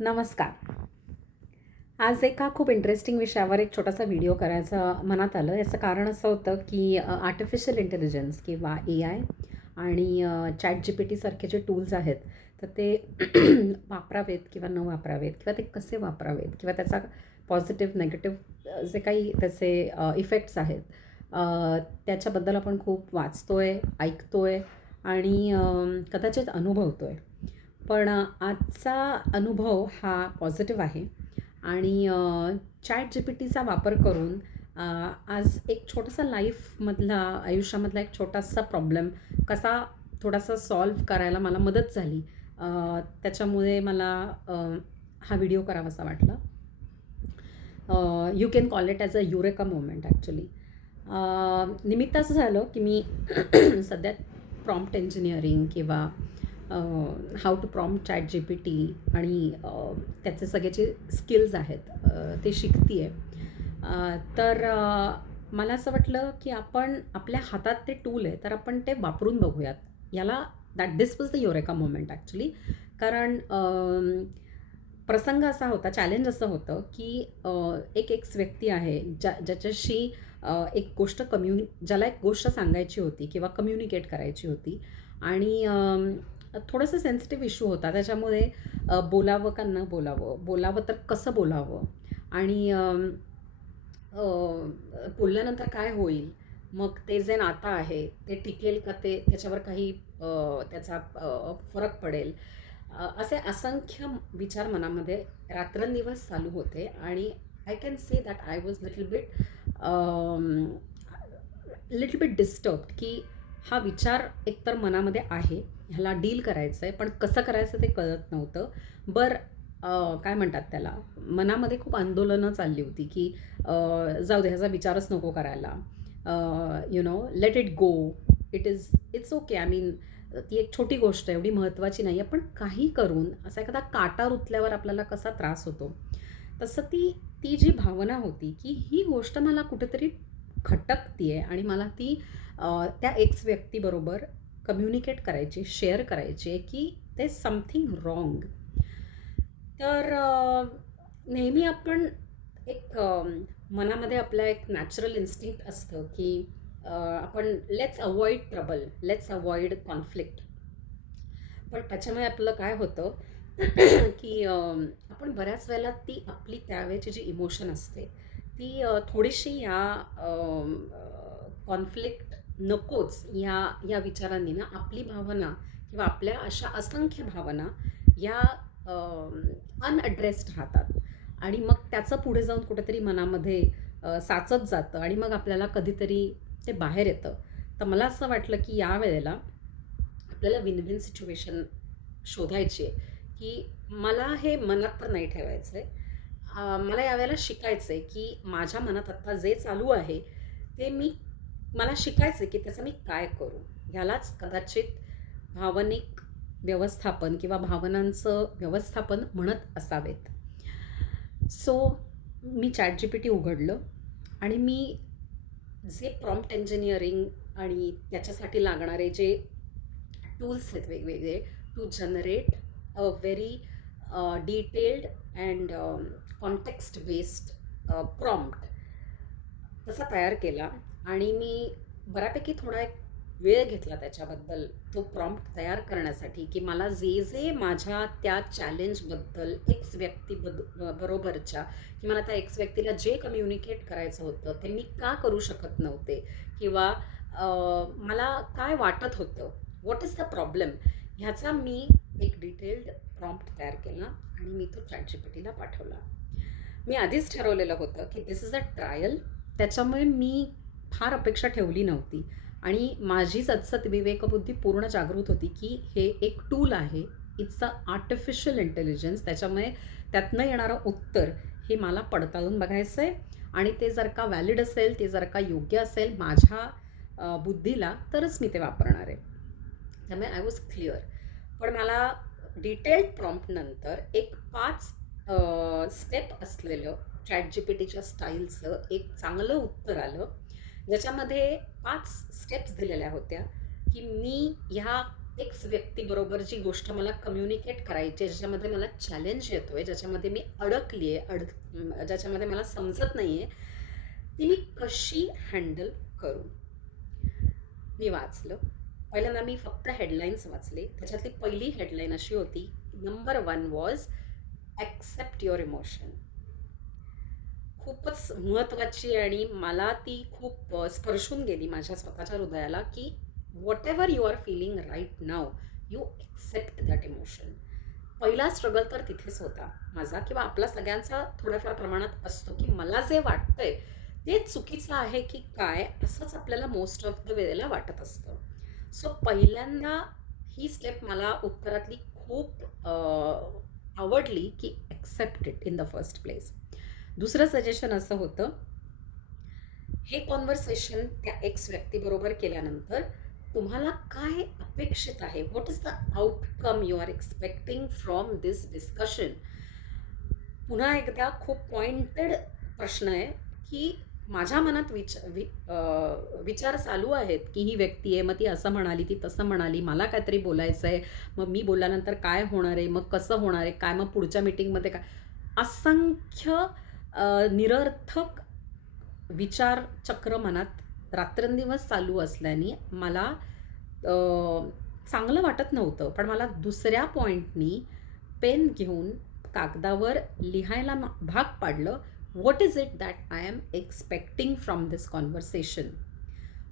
नमस्कार. आज एका खूप इंटरेस्टिंग विषयावर एक छोटासा व्हिडिओ करायचा मनात आलं. याचं कारण असं होतं की आर्टिफिशियल इंटेलिजन्स किंवा AI आणि ChatGPT सारखे जे टूल्स आहेत, तर ते वापरावेत किंवा न वापरावेत किंवा ते कसे वापरावेत किंवा त्याचा पॉझिटिव्ह, निगेटिव्ह जे काही त्याचे इफेक्ट्स आहेत, त्याच्याबद्दल आपण खूप वाचतोय, ऐकतोय आणि कदाचित अनुभवतोय. पण आजचा अनुभव हा पॉझिटिव्ह आहे आणि ChatGPTचा वापर करून आज एक छोटासा लाईफमधला आयुष्यामधला एक छोटासा प्रॉब्लेम कसा थोडासा सॉल्व्ह करायला मला मदत झाली. त्याच्यामुळे मला हा व्हिडिओ करावासा वाटला. You can call it as a eureka moment actually. निमित्त असं झालं की मी सध्या प्रॉम्प्ट इंजिनिअरिंग किंवा हाऊ टू प्रॉम्प्ट ChatGPT आणि त्याचे सगळे जे स्किल्स आहेत ते शिकते आहे. तर मला असं वाटलं की आपण आपल्या हातात ते टूल आहे, तर आपण ते वापरून बघूयात. याला this was the eureka moment actually. कारण प्रसंग असा होता, चॅलेंज असं होतं की एक एक्स व्यक्ती आहे ज्याच्याशी एक गोष्ट ज्याला एक गोष्ट सांगायची होती किंवा कम्युनिकेट करायची होती आणि थोडंसं सेन्सिटिव्ह इश्यू होता. त्याच्यामुळे बोलावं का न बोलावं, बोलावं तर कसं बोलावं आणि बोलल्यानंतर काय होईल, मग ते जे नातं आहे ते टिकेल का, ते त्याच्यावर काही त्याचा फरक पडेल, असे असंख्य विचार मनामध्ये रात्रंदिवस चालू होते. आणि I can say that I was little bit disturbed की हा विचार एकतर मनामध्ये आहे, ह्याला डील करायचं आहे, पण कसं करायचं ते कळत नव्हतं. काय म्हणतात त्याला, मनामध्ये खूप आंदोलनं चालली होती की जाऊ दे, ह्याचा विचारच नको करायला, let it go, it's okay. I mean, ती एक छोटी गोष्ट आहे, एवढी महत्त्वाची नाही आहे, पण काही करून असा एखादा काटा रुतल्यावर आपल्याला कसा त्रास होतो, तसं ती जी भावना होती की ही गोष्ट मला कुठेतरी खटकती आहे आणि मला ती त्या एक्स व्यक्तीबरोबर कम्युनिकेट करायची, शेअर करायची आहे की ते समथिंग रॉंग. तर नेहमी आपण एक मनामध्ये आपल्या एक नॅचरल इन्स्टिंक्ट असतं की आपण let's avoid trouble, let's avoid conflict. पण त्याच्यामुळे आपलं काय होतं की आपण बऱ्याच वेळेला ती आपली त्यावेळेची जी इमोशन असते ती थोडीशी या कॉन्फ्लिक्ट नकोच या विचारांनी ना आपली भावना किंवा आपल्या अशा असंख्य भावना या अनॲड्रेस्ड राहतात आणि मग त्याचं पुढे जाऊन कुठेतरी मनामध्ये साचत जातं आणि मग आपल्याला कधीतरी ते बाहेर येतं. तर मला असं वाटलं की या वेळेला आपल्याला विन विन सिच्युएशन शोधायची आहे की मला हे मनात तर नाही ठेवायचं आहे. मला यावेळेला शिकायचं आहे की माझ्या मनात आत्ता जे चालू आहे ते मला शिकायचं आहे की त्याचं मी काय करू. ह्यालाच कदाचित भावनिक व्यवस्थापन किंवा भावनांचं व्यवस्थापन म्हणत असावेत. सो मी ChatGPT उघडलं आणि मी जे प्रॉम्प्ट इंजिनिअरिंग आणि त्याच्यासाठी लागणारे जे टूल्स आहेत वेगवेगळे to generate a very detailed and context based prompt तसा तयार केला. आणि मी बऱ्यापैकी थोडा एक वेळ घेतला त्याच्याबद्दल, तो प्रॉम्प्ट तयार करण्यासाठी की मला जे जे माझ्या त्या चॅलेंजबद्दल एक्स बरोबरच्या की मला त्या एक्स व्यक्तीला जे कम्युनिकेट करायचं होतं ते मी का करू शकत नव्हते किंवा मला काय वाटत होतं, व्हॉट इज द प्रॉब्लेम, ह्याचा मी एक डिटेल्ड प्रॉम्प्ट तयार केला आणि मी तो ChatGPTला पाठवला. मी आधीच ठरवलेलं होतं की दिस इज अ ट्रायल. त्याच्यामुळे मी फार अपेक्षा ठेवली नव्हती आणि माझी सतसत विवेकबुद्धी पूर्ण जागृत होती की हे एक टूल आहे, इट्स अ आर्टिफिशियल इंटेलिजन्स. त्याच्यामुळे त्यातनं येणारं उत्तर हे मला पडताळून बघायचं आहे आणि ते जर का व्हॅलिड असेल, ते जर का योग्य असेल माझ्या बुद्धीला, तरच मी ते वापरणार आहे. त्यामुळे आय वॉज क्लिअर. पण मला डिटेल्ड प्रॉम्प्टनंतर एक 5 स्टेप असलेलं ChatGPTच्या स्टाईलचं एक चांगलं उत्तर आलं, ज्याच्यामध्ये 5 स्टेप्स दिलेल्या होत्या की मी ह्या एक्स व्यक्तीबरोबर जी गोष्ट मला कम्युनिकेट करायची आहे, ज्याच्यामध्ये मला चॅलेंज येतो आहे, ज्याच्यामध्ये मी अडकली आहे, ज्याच्यामध्ये मला समजत नाही आहे, ती मी कशी हँडल करू. मी वाचलं. पहिल्यांदा मी फक्त हेडलाईन्स वाचले. त्याच्यातली पहिली हेडलाईन अशी होती, number 1 was accept your emotion. खूपच महत्त्वाची आणि मला ती खूप स्पर्शून गेली माझ्या स्वतःच्या हृदयाला, की whatever you are feeling right now, you accept that emotion. पहिला स्ट्रगल तर तिथेच होता माझा, किंवा आपला सगळ्यांचा थोड्याफार प्रमाणात असतो, की मला जे वाटतंय ते चुकीचं आहे की काय, असंच आपल्याला मोस्ट ऑफ द वेळेला वाटत असतं. सो पहिल्यांदा ही स्टेप मला उत्तरातली खूप आवडली, की accept it in the first place. दुसरं सजेशन असं होतं, हे कॉन्व्हर्सेशन त्या एक्स व्यक्तीबरोबर केल्यानंतर तुम्हाला काय अपेक्षित आहे, what is the outcome you are expecting from this discussion. पुन्हा एकदा खूप पॉइंटेड प्रश्न आहे, की माझ्या मनात विचार चालू आहेत, की ही व्यक्ती आहे, मग ती असं म्हणाली, ती तसं म्हणाली, मला काहीतरी बोलायचं आहे, मग मी बोलल्यानंतर काय होणार आहे, मग कसं होणार आहे, काय मग पुढच्या मीटिंगमध्ये काय, असंख्य निरर्थक विचारचक्र मनात रात्रंदिवस चालू असल्याने मला चांगलं वाटत नव्हतं. पण मला दुसऱ्या पॉईंटनी पेन घेऊन कागदावर लिहायला भाग पाडलं, what is it that I am expecting from this conversation.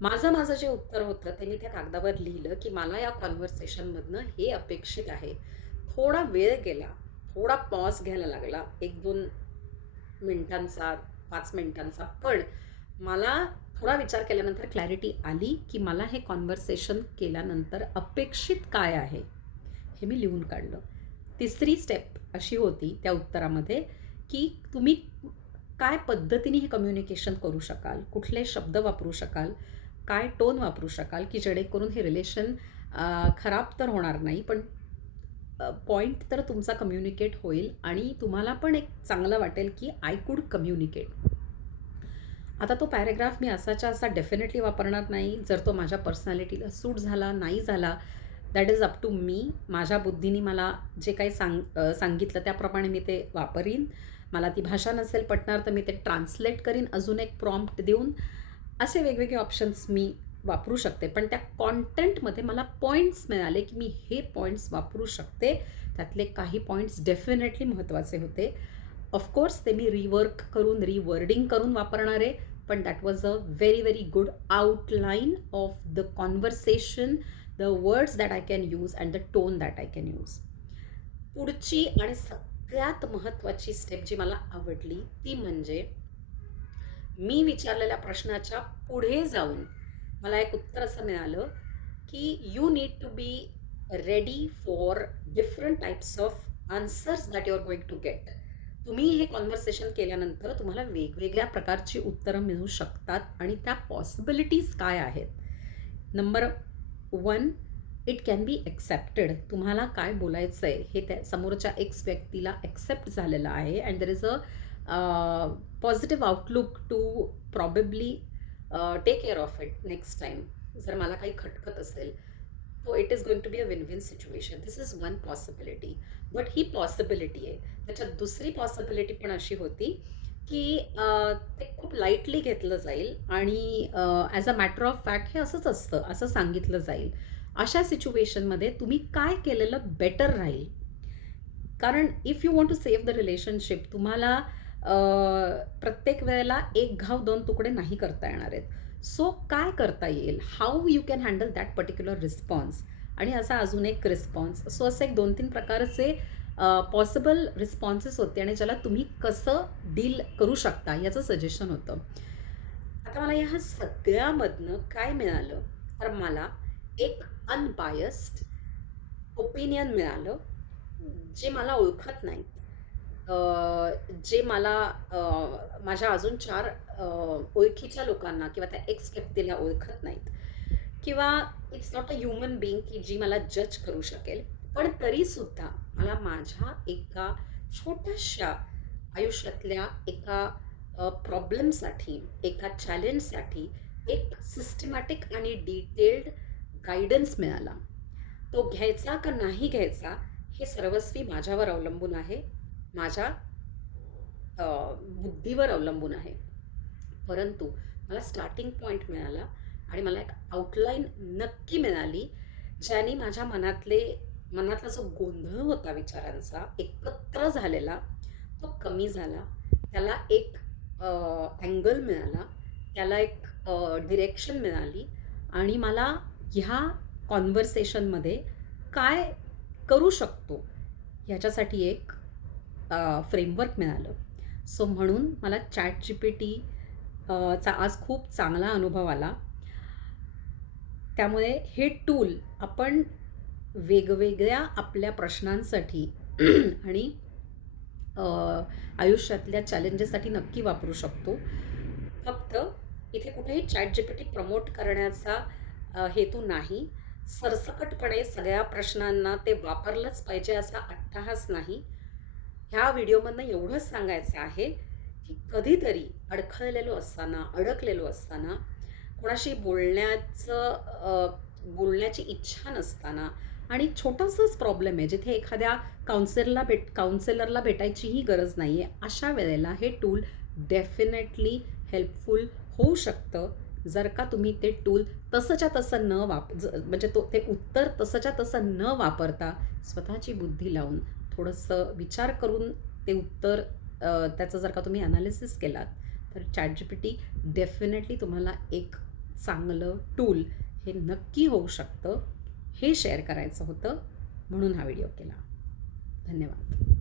माझं जे उत्तर होतं ते मी त्या कागदावर लिहिलं, की मला या कॉन्व्हर्सेशनमधनं हे अपेक्षित आहे. थोडा वेळ गेला, थोडा पॉज घ्यायला लागला, 1-2 मिनिटांचा, 5 मिनिटांचा, पण मला थोडा विचार केल्यानंतर क्लॅरिटी आली, की मला हे कॉन्व्हर्सेशन केल्यानंतर अपेक्षित काय आहे हे मी लिहून काढलं. तिसरी स्टेप अशी होती त्या उत्तरामध्ये, की तुम्ही काय पद्धतीने हे कम्युनिकेशन करू शकाल, कुठले शब्द वापरू शकाल, काय टोन वापरू शकाल, की जेणेकरून हे रिलेशन खराब तर होणार नाही, पण पॉईंट तर तुमचा कम्युनिकेट होईल आणि तुम्हाला पण एक चांगलं वाटेल, की आय कुड कम्युनिकेट. आता तो पॅरेग्राफ मी असाच्या असा डेफिनेटली वापरणार नाही. जर तो माझ्या पर्सनॅलिटीला सूट झाला, नाही झाला, that is up to me. माझ्या बुद्धीने मला जे काही सांगितलं त्याप्रमाणे मी ते वापरीन. मला ती भाषा नसेल पटणार तर मी ते ट्रान्सलेट करीन, अजून एक प्रॉम्प्ट देऊन. असे वेगवेगळे ऑप्शन्स मी वापरू शकते. पण त्या कॉन्टेंटमध्ये मला पॉईंट्स मिळाले, की मी हे पॉईंट्स वापरू शकते. त्यातले काही पॉईंट्स डेफिनेटली महत्त्वाचे होते. ऑफकोर्स ते मी रिवर्डिंग करून वापरणार आहे, पण that was a very good outline of the conversation, the words that I can use and the tone that I can use. पुढची आणि सगळ्यात महत्त्वाची स्टेप जी मला आवडली ती म्हणजे, मी विचारलेल्या प्रश्नाच्या पुढे जाऊन मला एक उत्तर असं मिळालं, की you need to be ready for different types of answers that you are going to get. तुम्ही हे कॉन्व्हर्सेशन केल्यानंतर तुम्हाला वेगवेगळ्या प्रकारची उत्तरं मिळू शकतात आणि त्या पॉसिबिलिटीज काय आहेत. Number 1, it can be accepted. तुम्हाला काय बोलायचं आहे हे त्या समोरच्या एक्स व्यक्तीला एक्सेप्ट झालेलं आहे, and there is a positive outlook to probably take care of it next time. जर मला काही खटकत असेल, तो it is going to be a win win situation. This is one possibility. But ही पॉसिबिलिटी आहे. त्याच्यात दुसरी पॉसिबिलिटी पण अशी होती, की ते खूप लाईटली घेतलं जाईल आणि as a matter of fact हे असंच असतं, असं सांगितलं जाईल. अशा सिच्युएशनमध्ये तुम्ही काय केलेलं बेटर राहील. कारण if you want to save the relationship, तुम्हाला प्रत्येक वेळेला एक घाव दोन तुकडे नाही करता येणार आहेत. सो काय करता येईल, how you can handle that particular response, आणि असा अजून एक रिस्पॉन्स. सो असे एक 2-3 प्रकारचे पॉसिबल रिस्पॉन्सेस होते आणि ज्याला तुम्ही कसं डील करू शकता याचं सजेशन होतं. आता मला ह्या सगळ्यामधनं काय मिळालं, तर मला एक अनबायस्ड ओपिनियन मिळालं. जे मला ओळखत नाहीत, जे मला माझ्या अजून 4 ओळखीच्या लोकांना किंवा त्या एक्स व्यक्तीला ओळखत नाहीत, किंवा it's not a human being की जी मला जज करू शकेल. पण तरीसुद्धा मला माझ्या एका छोट्याशा आयुष्यातल्या एका प्रॉब्लेमसाठी, एका चॅलेंजसाठी एक सिस्टमॅटिक आणि डिटेल्ड गायडन्स मिळाला. तो घ्यायचा का नाही घ्यायचा हे सर्वस्वी माझ्यावर अवलंबून आहे, माझ्या बुद्धीवर अवलंबून आहे. परंतु मला स्टार्टिंग पॉईंट मिळाला आणि मला एक आउटलाईन नक्की मिळाली, ज्याने माझ्या मनातला जो गोंधळ होता विचारांचा एकत्र झालेला तो कमी झाला. त्याला एक अँगल मिळाला, त्याला एक डिरेक्शन मिळाली आणि मला ह्या कॉन्व्हर्सेशनमध्ये काय करू शकतो ह्याच्यासाठी एक फ्रेमवर्क मिळालं. सो म्हणून मला ChatGPT चा आज खूप चांगला अनुभव आला. त्यामुळे हे टूल आपण वेगवेगळ्या आपल्या प्रश्नांसाठी आणि आयुष्यातल्या चॅलेंजेससाठी नक्की वापरू शकतो. फक्त इथे कुठेही ChatGPT प्रमोट करण्याचा हेतू नाही. सरसकटपणे सगळ्या प्रश्नांना ते वापरलंच पाहिजे असा अट्टहास नाही. ह्या व्हिडिओमधनं एवढंच सांगायचं आहे की कधीतरी अडखळलेलो असताना कोणाशी बोलण्याची इच्छा नसताना आणि छोटासाच प्रॉब्लेम आहे जिथे एखाद्या काउन्सिलरला भेटायचीही गरज नाही आहे, अशा वेळेला हे टूल डेफिनेटली हेल्पफुल होऊ शकतं. जर का तुम्ही ते टूल तसंच्या तसं म्हणजे ते उत्तर तसंच्या तसं न वापरता स्वतःची बुद्धी लावून थोडंसं विचार करून ते उत्तर त्याचं जर का तुम्ही ॲनालिसिस केलात तर ChatGPT डेफिनेटली तुम्हाला एक चांगलं टूल हे नक्की होऊ शकतं. हे शेअर करायचं होतं म्हणून हा व्हिडिओ केला. धन्यवाद.